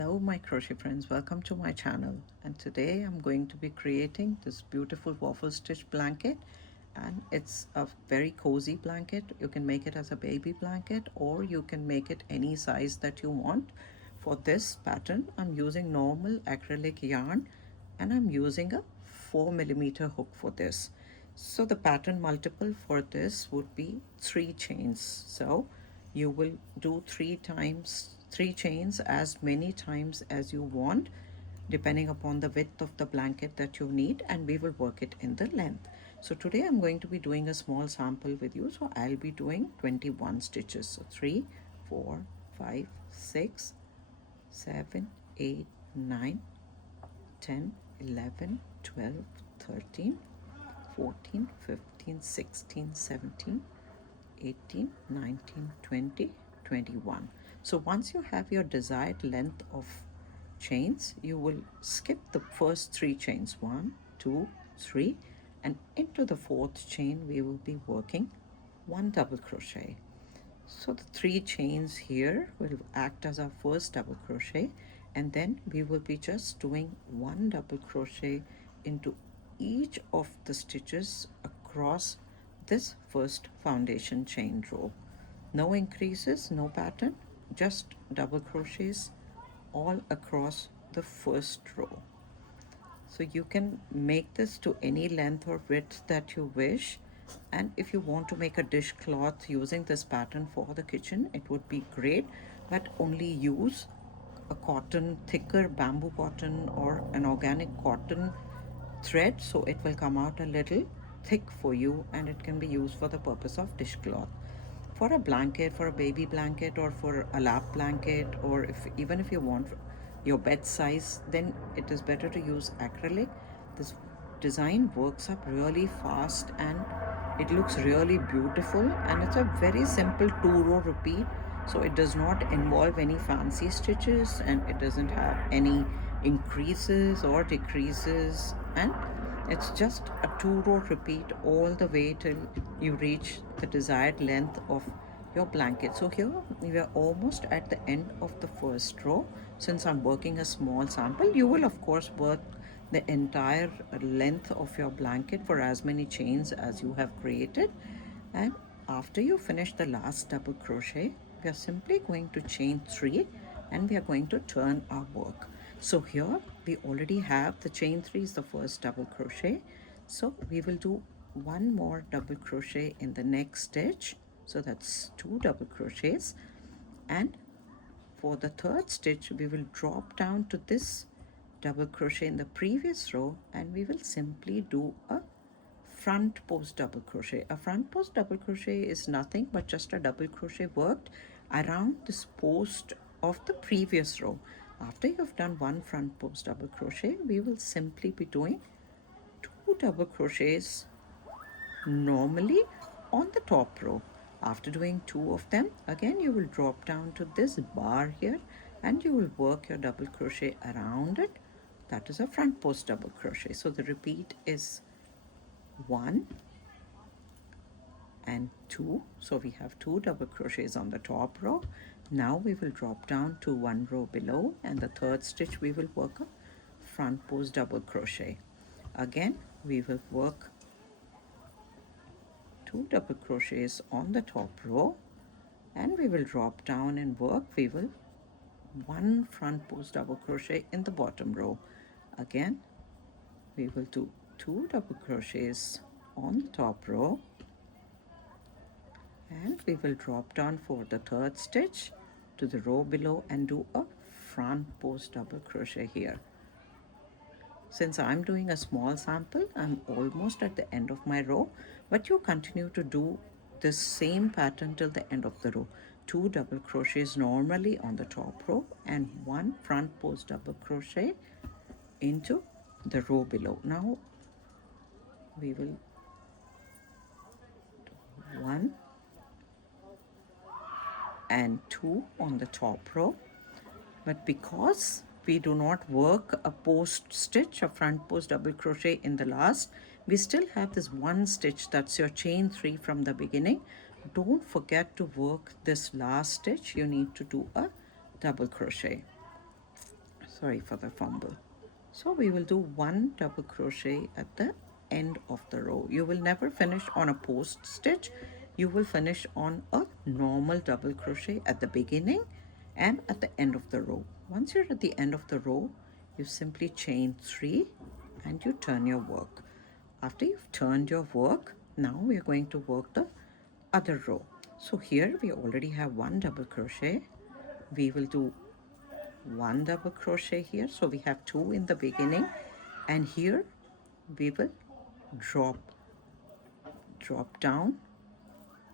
Hello my crochet friends, welcome to my channel, and today I'm going to be creating this beautiful waffle stitch blanket. And it's a very cozy blanket. You can make it as a baby blanket or you can make it any size that you want. For this pattern I'm using normal acrylic yarn and I'm using a 4mm hook for this. So the pattern multiple for this would be 3 chains. So you will do 3 chains as many times as you want, depending upon the width of the blanket that you need, and we will work it in the length. So today I'm going to be doing a small sample with you. So I'll be doing 21 stitches. So 3, 4, 5, 6, 7, 8, 9, 10, 11, 12, 13, 14, 15, 16, 17, 18, 19, 20, 21. So once you have your desired length of chains, you will skip the first 3 chains, 1, 2, 3, and into the 4th chain we will be working 1 double crochet. So the 3 chains here will act as our first double crochet, and then we will be just doing 1 double crochet into each of the stitches across this first foundation chain row. No increases, no pattern, just double crochets all across the first row. So you can make this to any length or width that you wish. And if you want to make a dishcloth using this pattern for the kitchen, it would be great, but only use a cotton, thicker bamboo cotton or an organic cotton thread, so it will come out a little thick for you and it can be used for the purpose of dishcloth. For a blanket, for a baby blanket or for a lap blanket, or if even if you want your bed size, then it is better to use acrylic. This design works up really fast and it looks really beautiful, and it's a very simple 2-row repeat, so it does not involve any fancy stitches and it doesn't have any increases or decreases, and it's just a 2-row repeat all the way till you reach the desired length of your blanket. So here we are almost at the end of the first row. Since I'm working a small sample, you will of course work the entire length of your blanket for as many chains as you have created. And after you finish the last double crochet, we are simply going to chain 3 and we are going to turn our work. So here we already have the chain 3 is the first double crochet, so we will do one more double crochet in the next stitch, so that's 2 double crochets. And for the 3rd stitch we will drop down to this double crochet in the previous row and we will simply do a front post double crochet. A front post double crochet is nothing but just a double crochet worked around this post of the previous row. After you have done one front post double crochet, we will simply be doing 2 double crochets normally on the top row. After doing 2 of them, again you will drop down to this bar here and you will work your double crochet around it. That is a front post double crochet. So the repeat is 1 and 2. So we have 2 double crochets on the top row. Now we will drop down to 1 row below, and the 3rd stitch we will work a front post double crochet. Again we will work 2 double crochets on the top row and we will drop down and work, we will 1 front post double crochet in the bottom row. Again we will do 2 double crochets on the top row and we will drop down for the 3rd stitch to the row below and do a front post double crochet here. Since I'm doing a small sample, I'm almost at the end of my row, but you continue to do this same pattern till the end of the row. 2 double crochets normally on the top row and 1 front post double crochet into the row below. Now we will do 1 and 2 on the top row, but because we do not work a post stitch, a front post double crochet in the last, we still have this 1 stitch, that's your chain 3 from the beginning. Don't forget to work this last stitch. You need to do a double crochet. Sorry for the fumble. So we will do one double crochet at the end of the row. You will never finish on a post stitch. You will finish on a normal double crochet at the beginning and at the end of the row. Once you're at the end of the row, you simply chain 3 and you turn your work. After you've turned your work, now we are going to work the other row. So here we already have one double crochet. We will do one double crochet here, so we have 2 in the beginning, and here we will drop down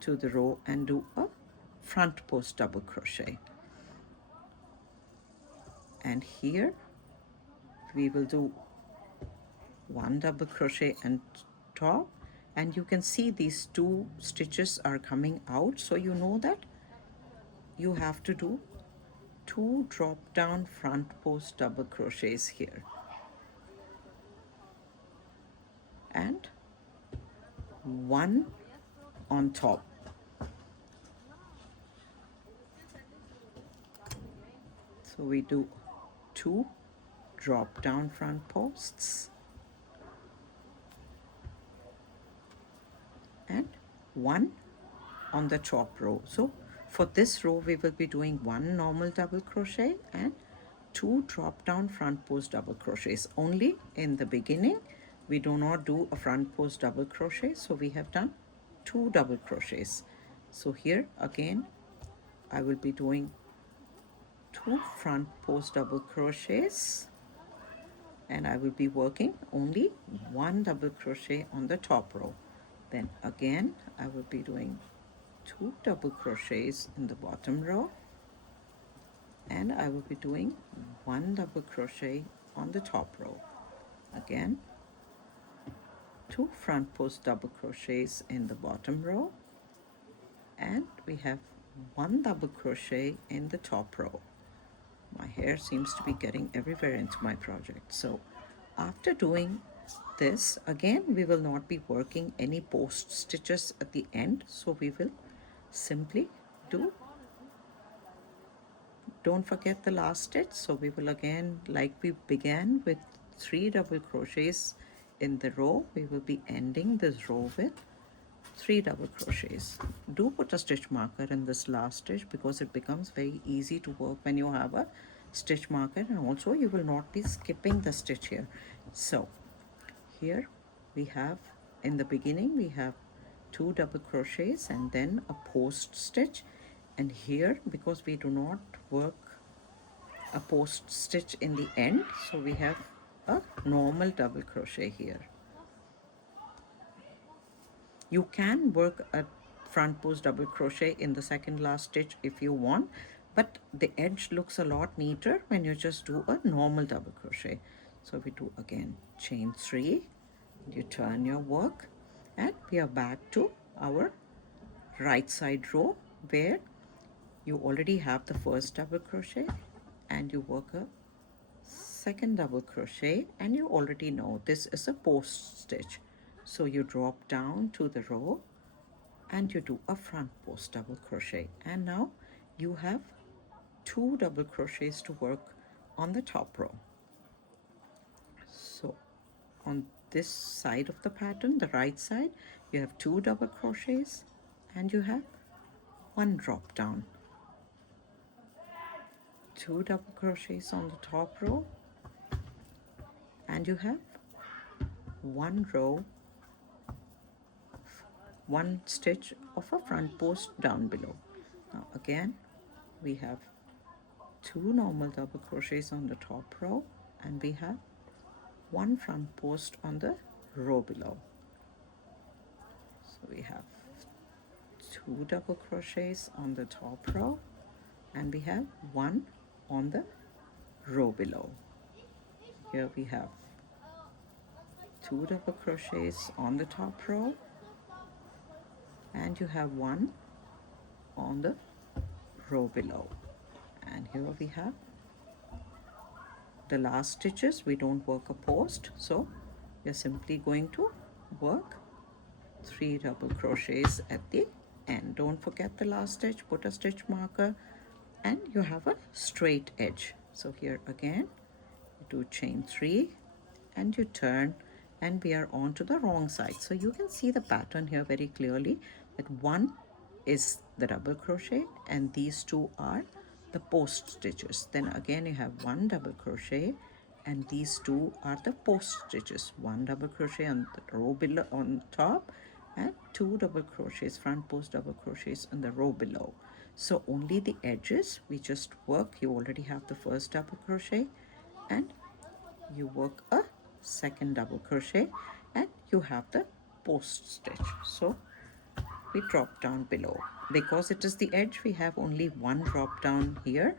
to the row and do a front post double crochet, and here we will do one double crochet and top, and you can see these 2 stitches are coming out, so you know that you have to do 2 drop down front post double crochets here, and 1 on top. So we do 2 drop down front posts and 1 on the top row. So for this row we will be doing 1 normal double crochet and 2 drop down front post double crochets. Only in the beginning we do not do a front post double crochet, so we have done 2 double crochets. So here again I will be doing 2 front post double crochets, and I will be working only 1 double crochet on the top row. Then again I will be doing 2 double crochets in the bottom row, and I will be doing 1 double crochet on the top row. Again 2 front post double crochets in the bottom row, and we have 1 double crochet in the top row. My hair seems to be getting everywhere into my project. So after doing this, again we will not be working any post stitches at the end, so we will simply do, don't forget the last stitch, so we will again, like we began with 3 double crochets in the row, we will be ending this row with 3 double crochets. Do put a stitch marker in this last stitch because it becomes very easy to work when you have a stitch marker, and also you will not be skipping the stitch here. So here we have, in the beginning we have 2 double crochets and then a post stitch, and here because we do not work a post stitch in the end, so we have a normal double crochet here. You can work a front post double crochet in the second last stitch if you want, but the edge looks a lot neater when you just do a normal double crochet. So we do again chain 3, you turn your work, and we are back to our right side row where you already have the first double crochet and you work a second double crochet, and you already know this is a post stitch. So you drop down to the row and you do a front post double crochet, and now you have 2 double crochets to work on the top row. So on this side of the pattern, the right side, you have 2 double crochets and you have 1 drop down, 2 double crochets on the top row, and you have 1 row, 1 stitch of a front post down below. Now again we have 2 normal double crochets on the top row, and we have 1 front post on the row below. So we have 2 double crochets on the top row, and we have 1 on the row below. Here we have 2 double crochets on the top row, and you have 1 on the row below. And here we have the last stitches. We don't work a post, so we're simply going to work 3 double crochets at the end. Don't forget the last stitch, put a stitch marker, and you have a straight edge. So here again you do chain 3 and you turn, and we are on to the wrong side. So you can see the pattern here very clearly, that one is the double crochet and these two are the post stitches. Then again you have one double crochet and these two are the post stitches. One double crochet on the row below on top and two double crochets, front post double crochets on the row below. So only the edges we just work. You already have the first double crochet and you work a second double crochet and you have the post stitch. So we drop down below. Because it is the edge, we have only one drop down here,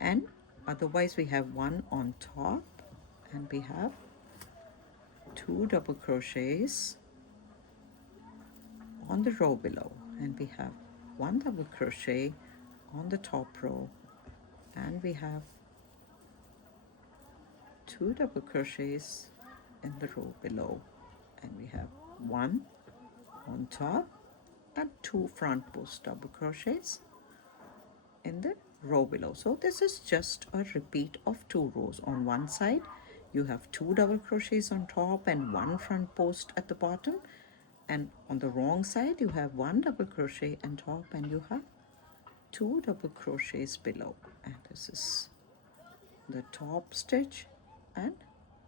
and otherwise we have one on top, and we have two double crochets on the row below, and we have one double crochet on the top row, and we have two double crochets in the row below, and we have one on top and two front post double crochets in the row below. So this is just a repeat of two rows. On one side you have two double crochets on top and one front post at the bottom, and on the wrong side you have one double crochet on top and you have two double crochets below. And this is the top stitch and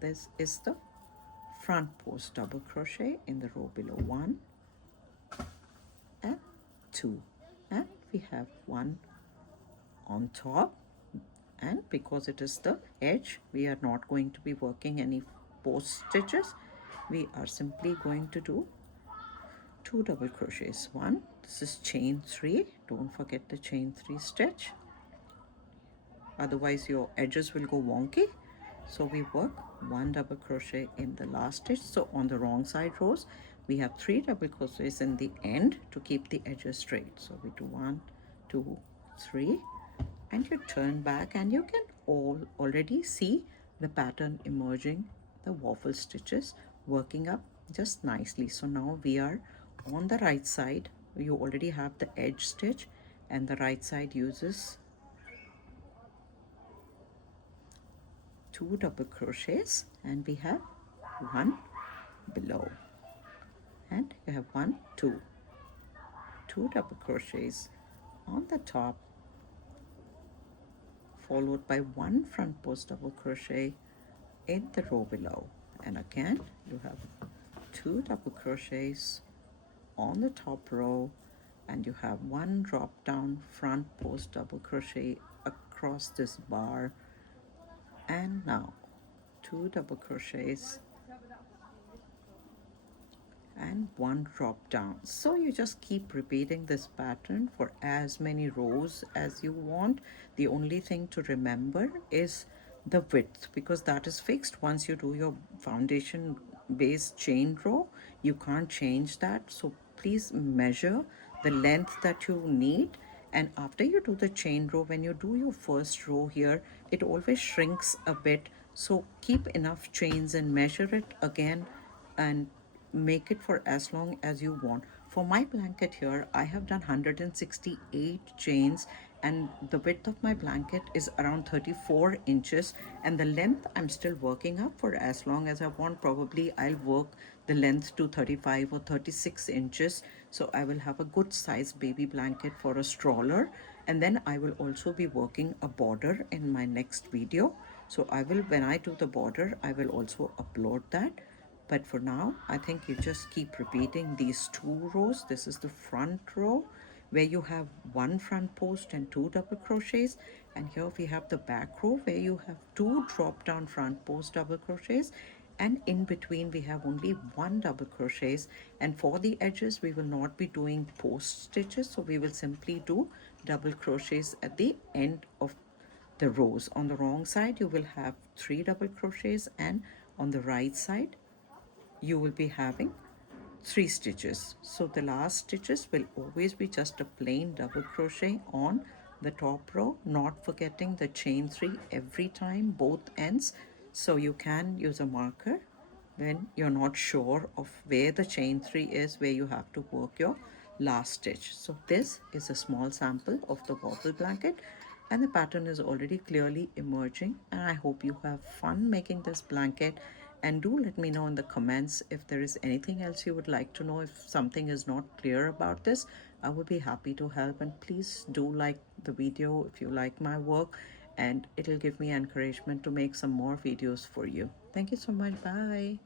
this is the front post double crochet in the row below, one and two, and we have one on top. And because it is the edge, we are not going to be working any post stitches. We are simply going to do two double crochets. One, this is chain 3, don't forget the chain 3 stitch, otherwise your edges will go wonky. So we work one double crochet in the last stitch. So on the wrong side rows we have 3 double crochets in the end to keep the edges straight. So we do 1, 2, 3, and you turn back and you can already see the pattern emerging, the waffle stitches working up just nicely. So now we are on the right side. You already have the edge stitch and the right side uses two double crochets, and we have one below, and you have one, two double crochets on the top, followed by one front post double crochet in the row below, and again you have two double crochets on the top row, and you have one drop down front post double crochet across this bar, and now two double crochets and one drop down. So you just keep repeating this pattern for as many rows as you want. The only thing to remember is the width, because that is fixed. Once you do your foundation base chain row, you can't change that. So please measure the length that you need, and after you do the chain row, when you do your first row here, it always shrinks a bit. So keep enough chains and measure it again and make it for as long as you want. For my blanket here, I have done 168 chains, and the width of my blanket is around 34 inches, and the length I'm still working up for as long as I want. Probably I'll work the length to 35 or 36 inches, so I will have a good size baby blanket for a stroller. And then I will also be working a border in my next video. So I will, when I do the border, I will also upload that. But for now, I think you just keep repeating these two rows. This is the front row where you have one front post and two double crochets, and here we have the back row where you have two drop down front post double crochets, and in between we have only one double crochets. And for the edges we will not be doing post stitches, so we will simply do double crochets at the end of the rows. On the wrong side you will have three double crochets, and on the right side you will be having three stitches. So the last stitches will always be just a plain double crochet on the top row, not forgetting the chain 3 every time, both ends. So you can use a marker when you're not sure of where the chain 3 is, where you have to work your last stitch. So this is a small sample of the waffle blanket. and the pattern is already clearly emerging, and I hope you have fun making this blanket. And do let me know in the comments if there is anything else you would like to know. If something is not clear about this, I would be happy to help. And please do like the video if you like my work, and it'll give me encouragement to make some more videos for you. Thank you so much. Bye.